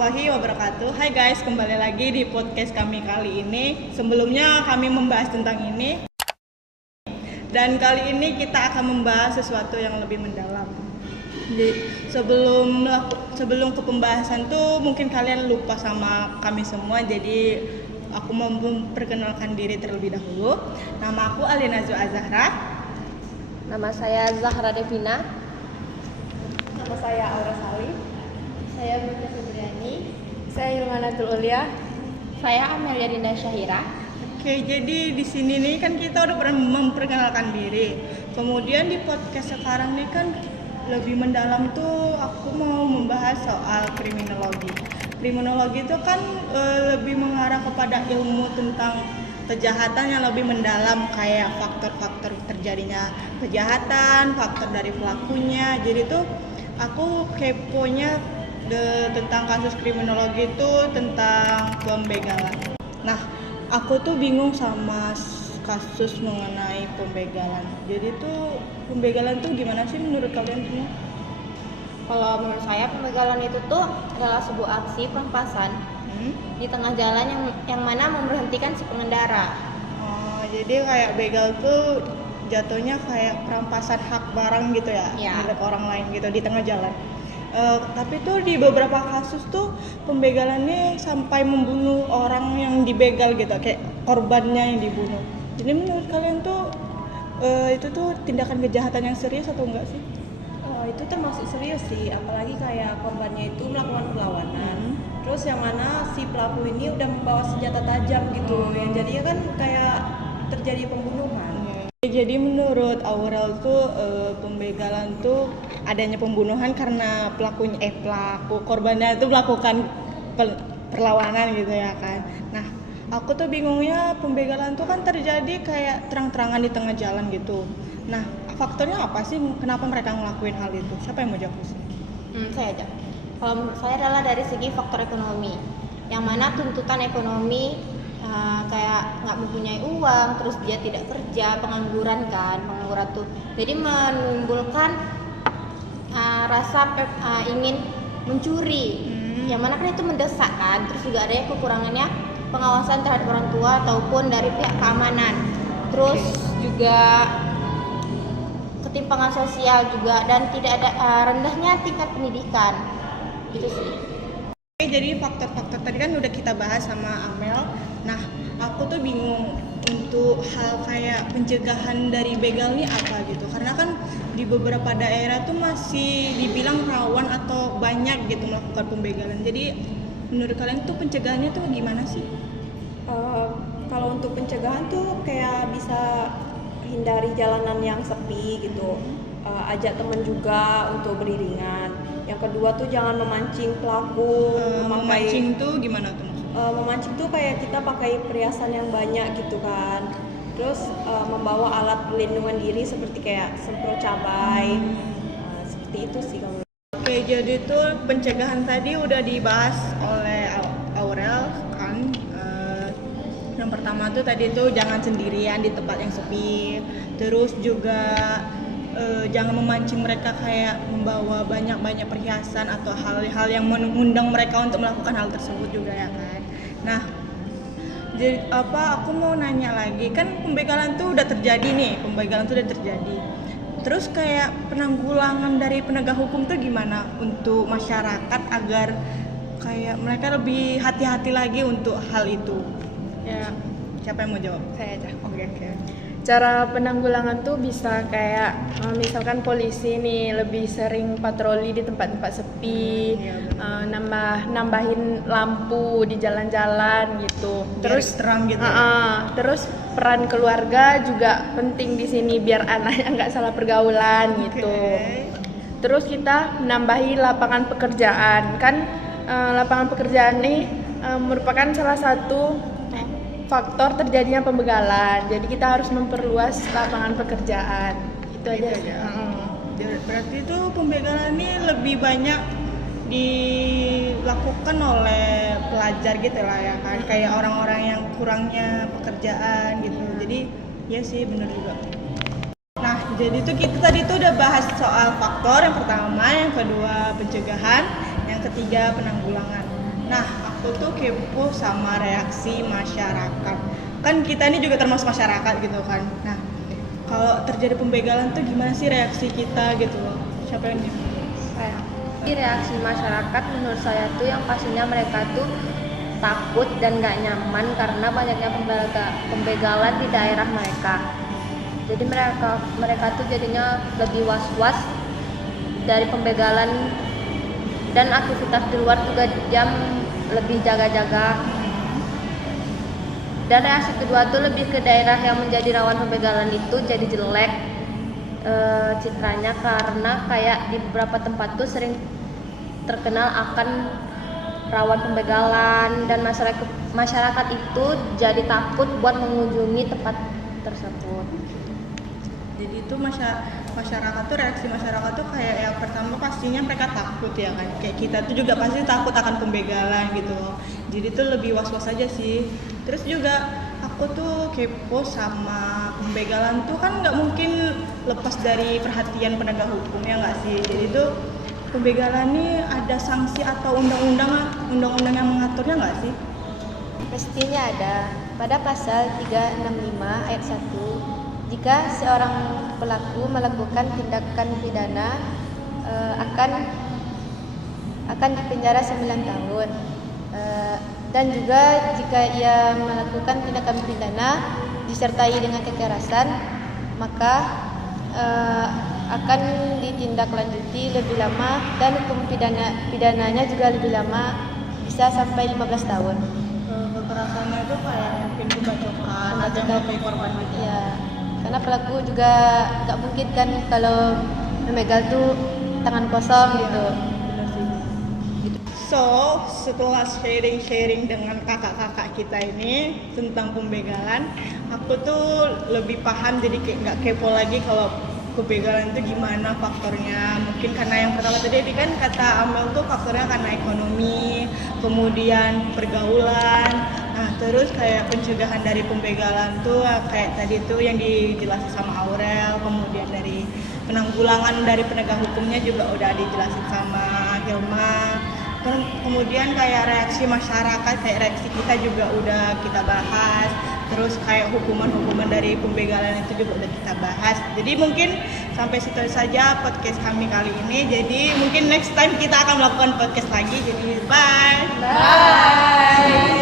warahmatullahi wabarakatuh. Hai guys, kembali lagi di podcast kami kali ini. Sebelumnya kami membahas tentang ini. Dan kali ini kita akan membahas sesuatu yang lebih mendalam. Jadi, sebelum ke pembahasan tuh mungkin kalian lupa sama kami semua. Jadi aku mau memperkenalkan diri terlebih dahulu. Nama aku Alina Azahra. Nama saya Zahra Devina. Nama saya Aura Salim. Saya Buta Febriani. Saya Ilmanatul Ulia. Saya Amelia Dinda Syahira. Oke, jadi di sini nih kan kita udah pernah memperkenalkan diri. Kemudian di podcast sekarang nih kan lebih mendalam tuh aku mau membahas soal kriminologi. Kriminologi itu kan lebih mengarah kepada ilmu tentang kejahatan yang lebih mendalam, kayak faktor-faktor terjadinya kejahatan, faktor dari pelakunya. Jadi tuh aku keponya tentang kasus kriminologi itu tentang pembegalan. Nah, aku tuh bingung sama kasus mengenai pembegalan. Jadi tuh pembegalan tuh gimana sih menurut kalian semua? Kalau menurut saya pembegalan itu tuh adalah sebuah aksi perampasan di tengah jalan yang mana memberhentikan si pengendara. Oh, jadi kayak begal tuh jatuhnya kayak perampasan hak barang gitu ya, milik orang lain gitu di tengah jalan. Tapi tuh di beberapa kasus tuh pembegalannya sampai membunuh orang yang dibegal gitu, kayak korbannya yang dibunuh. Jadi menurut kalian tuh itu tuh tindakan kejahatan yang serius atau enggak sih? Itu termasuk serius sih, apalagi kayak korbannya itu melakukan perlawanan. Terus yang mana si pelaku ini udah membawa senjata tajam gitu, yang jadinya kan kayak terjadi pembunuhan. Jadi menurut Aurel tuh pembegalan tuh adanya pembunuhan karena pelaku korbannya itu melakukan perlawanan gitu ya kan. Nah, aku tuh bingungnya pembegalan tuh kan terjadi kayak terang-terangan di tengah jalan gitu. Nah, faktornya apa sih kenapa mereka ngelakuin hal itu? Siapa yang mau jawab sih? Saya aja. Kalau menurut saya adalah dari segi faktor ekonomi, yang mana tuntutan ekonomi kayak nggak mempunyai uang, terus dia tidak kerja, pengangguran tuh, jadi menimbulkan rasa ingin mencuri, yang mana kan itu mendesak kan. Terus juga ada kekurangannya pengawasan terhadap orang tua ataupun dari pihak keamanan, terus juga ketimpangan sosial juga, dan tidak ada rendahnya tingkat pendidikan. Itu sih. Jadi faktor-faktor tadi kan udah kita bahas sama Amel. Nah, aku tuh bingung untuk hal kayak pencegahan dari begal ini apa gitu. Karena kan di beberapa daerah tuh masih dibilang rawan atau banyak gitu melakukan pembegalan. Jadi menurut kalian tuh pencegahannya tuh gimana sih? Kalau untuk pencegahan tuh kayak bisa hindari jalanan yang sepi gitu. Ajak teman juga untuk beriringan. Yang kedua tuh jangan memancing pelaku. Memancing tuh gimana tuh maksudnya? Memancing tuh kayak kita pakai perhiasan yang banyak gitu kan. Terus membawa alat pelindungan diri seperti kayak semprot cabai. Seperti itu sih kalau. Oke, jadi tuh pencegahan tadi udah dibahas oleh Aurel kan. Yang pertama tuh tadi tuh jangan sendirian di tempat yang sepi. Terus juga jangan memancing mereka kayak membawa banyak perhiasan atau hal-hal yang mengundang mereka untuk melakukan hal tersebut juga ya kan. Nah, jadi aku mau nanya lagi, kan pembegalan tuh udah terjadi. Terus kayak penanggulangan dari penegak hukum tuh gimana untuk masyarakat agar kayak mereka lebih hati-hati lagi untuk hal itu? Ya, siapa yang mau jawab? Saya aja. Oke. Cara penanggulangan tuh bisa kayak misalkan polisi nih lebih sering patroli di tempat-tempat sepi, nambahin lampu di jalan-jalan gitu. Terus terang gitu. Terus peran keluarga juga penting di sini biar anaknya nggak salah pergaulan gitu. Terus kita menambahi lapangan pekerjaan kan, lapangan pekerjaan nih merupakan salah satu faktor terjadinya pembegalan. Jadi kita harus memperluas lapangan pekerjaan. Itu aja. Berarti itu pembegalan ini lebih banyak dilakukan oleh pelajar gitu lah ya kan. Kayak orang-orang yang kurangnya pekerjaan gitu. Jadi ya sih benar juga. Nah, jadi tuh kita tadi tuh udah bahas soal faktor yang pertama, yang kedua pencegahan, yang ketiga penanggulangan. Nah, aku tuh kepo sama reaksi masyarakat. Kan kita ini juga termasuk masyarakat gitu kan. Nah, kalau terjadi pembegalan tuh gimana sih reaksi kita gitu loh? Siapa yang Di reaksi masyarakat menurut saya tuh yang pastinya mereka tuh takut dan gak nyaman karena banyaknya pembegalan di daerah mereka. Jadi mereka tuh jadinya lebih was-was dari pembegalan, dan aktivitas di luar juga jam lebih jaga-jaga. Dan reaksi kedua tuh lebih ke daerah yang menjadi rawan pembegalan itu jadi jelek citranya, karena kayak di beberapa tempat tuh sering terkenal akan rawan pembegalan, dan masyarakat itu jadi takut buat mengunjungi tempat tersebut. Jadi itu masyarakat tuh, reaksi masyarakat tuh kayak yang pertama pastinya mereka takut ya kan. Kayak kita tuh juga pasti takut akan pembegalan gitu loh. Jadi tuh lebih was-was aja sih. Terus juga aku tuh kepo sama pembegalan tuh kan nggak mungkin lepas dari perhatian penegak hukum ya nggak sih. Jadi tuh pembegalan ini ada sanksi atau undang-undang yang mengaturnya nggak sih? Pastinya ada. Pada pasal 365 ayat 1, jika seorang pelaku melakukan tindakan pidana akan dipenjara 9 tahun. Dan juga jika ia melakukan tindakan pidana disertai dengan kekerasan, maka akan ditindaklanjuti lebih lama, dan hukum pidananya juga lebih lama, bisa sampai 15 tahun. Kekerasannya itu kayak mungkin kebacokan atau melukai korban gitu. Ya, karena pelaku juga nggak mungkin kan kalau memegang tuh tangan kosong gitu. So, setelah sharing dengan kakak-kakak kita ini tentang pembegalan, aku tuh lebih paham, jadi kayak nggak kepo lagi kalau pembegalan itu gimana faktornya. Mungkin karena yang pertama tadi kan kata Amel tuh faktornya karena ekonomi, kemudian pergaulan. Nah, terus kayak pencegahan dari pembegalan tuh kayak tadi tuh yang dijelasin sama Aurel, kemudian dari penanggulangan dari penegak hukumnya juga udah dijelasin sama Hilma. Kemudian kayak reaksi masyarakat, kayak reaksi kita juga udah kita bahas. Terus kayak hukuman-hukuman dari pembegalan itu juga udah kita bahas. Jadi mungkin sampai situ saja podcast kami kali ini. Jadi mungkin next time kita akan melakukan podcast lagi. Jadi bye. Bye.